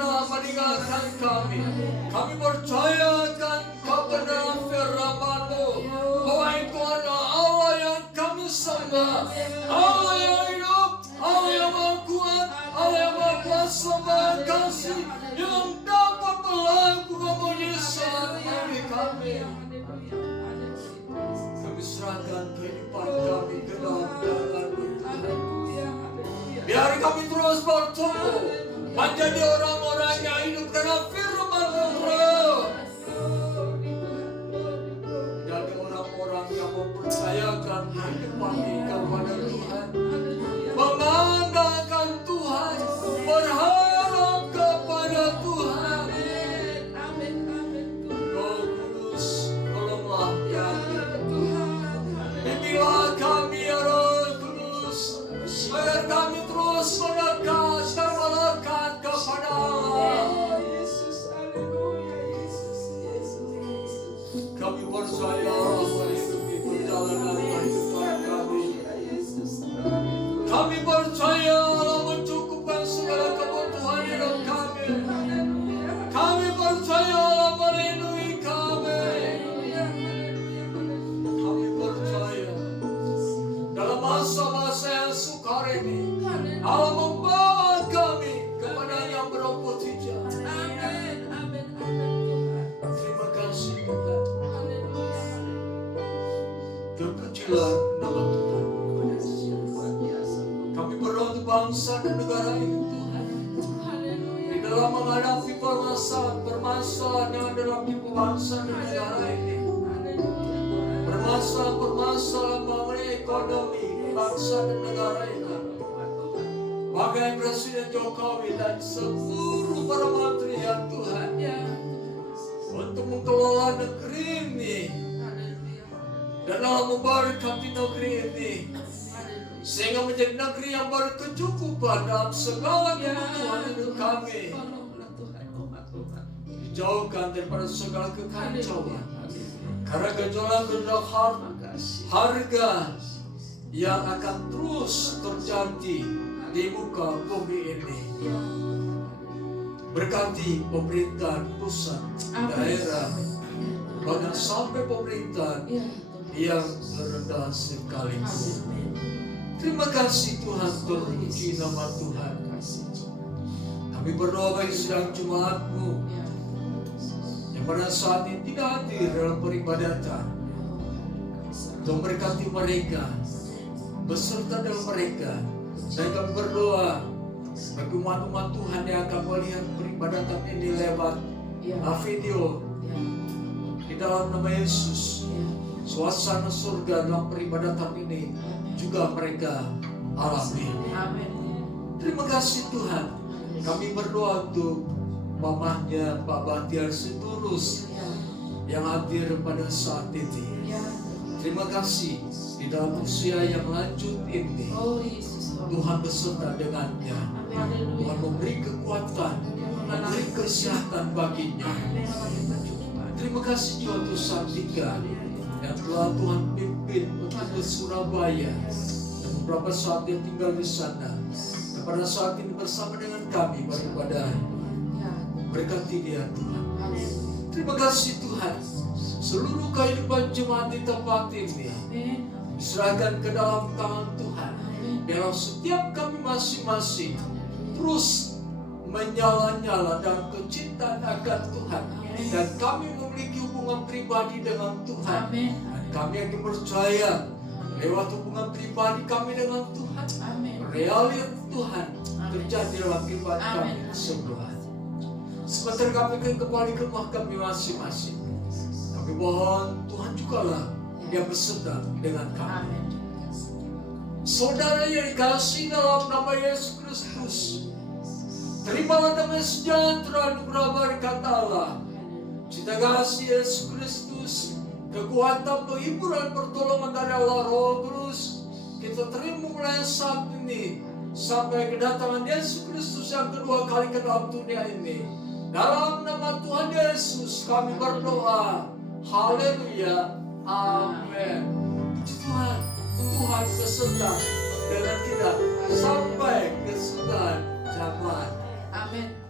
pernah meninggalkan kami. Kami percayakan kepada firman-Mu bahwa itu adalah Allah yang kami sembah, Allah yang hidup, Allah yang maha kuat, Allah yang maha kuasa, maha kasih, yang dapat melakukan mujizat bagi kami. Kami serahkan kehidupan kami ke dalam tangan-Mu. Biar kami terus bertumbuh menjadi orang-orang yang hidup dalam firman-Mu. Jadi orang-orang yang mempercayakan kehidupan ini kepada Tuhan, mengandalkan Tuhan, berharap kepada Tuhan. Oh Kudus, tolonglah kami. Bimbinglah kami ya Roh Kudus, agar kami terus mendekat dan melekat kepada Allah. Kami percaya mengikuti perjalanan kehidupan kami. Kami percaya Allah mencukupkan segala kebutuhan hidup kami. Kami percaya Allah melindungi kami. Kami percaya dalam masa-masa yang sukar ini Allah membawa kami kepada yang berumput hijau. Terima kasih Tuhan. Terpujilah nama Tuhan. Kami berdoa untuk bangsa dan negara ini Tuhan. Di dalam menghadapi permasalahan yang ada dalam hidup bangsa dan negara ini. Permasalahan mengenai ekonomi bangsa dan negara ini. Bagai Presiden Jokowi dan seluruh para menteri yang Tuhan untuk mengelola negeri ini dan dalam memberkati negeri ini sehingga menjadi negeri yang berkecukupan dalam segala kebutuhan hidup kami, dijauhkan daripada segala kekacauan karena gejolak-gejolak harga yang akan terus terjadi di muka bumi ini. Berkati pemerintahan pusat, daerah, bahkan sampai pemerintahan yang terendah sekalipun. Terima kasih Tuhan, terpuji nama Tuhan. Kami berdoa bagi sidang Jumat-Mu yang pada saat ini tidak hadir dalam peribadatan. Tuhan berkati mereka, beserta dengan mereka. Dan kami berdoa bagi umat-umat Tuhan yang akan melihat peribadatan ini lewat video di dalam nama Yesus. Suasana surga dalam peribadatan ini juga mereka alami. Terima kasih Tuhan. Kami berdoa untuk mamahnya Pak Bahtiar Sitorus yang hadir pada saat ini. Terima kasih di dalam usia yang lanjut ini. Tuhan beserta dengannya. Tuhan memberi kekuatan, memberi kesehatan baginya. Terima kasih juga untuk Santika yang telah Tuhan pimpin untuk ke Surabaya dan beberapa saat dia tinggal di sana. Dan pada saat ini bersama dengan kami beribadah. Berkati dia Tuhan. Terima kasih Tuhan. Seluruh kehidupan jemaat di tempat ini diserahkan ke dalam tangan Tuhan. Biarlah setiap kami masing-masing terus menyala-nyala dalam kecintaan akan Tuhan. Dan kami memiliki hubungan pribadi dengan Tuhan. Dan kami akan percaya lewat hubungan pribadi kami dengan Tuhan, realita Tuhan terjadi dalam kehidupan kami semua. Sebentar kami kembali ke rumah kami masing-masing. Kami mohon Tuhan jugalah yang beserta dengan kami. Saudara yang dikasihi dalam nama Yesus Kristus, terimalah damai sejahtera anugerah berkat Allah, cinta kasih Yesus Kristus, kekuatan penghiburan pertolongan dari Allah Roh Kudus, kita terima mulai saat ini sampai kedatangan Yesus Kristus yang kedua kali ke dalam dunia ini. Dalam nama Tuhan Yesus kami berdoa. Haleluya. Amin. Tuhan, Tuhan beserta dengan kita sampai kesudahan zaman. Amin.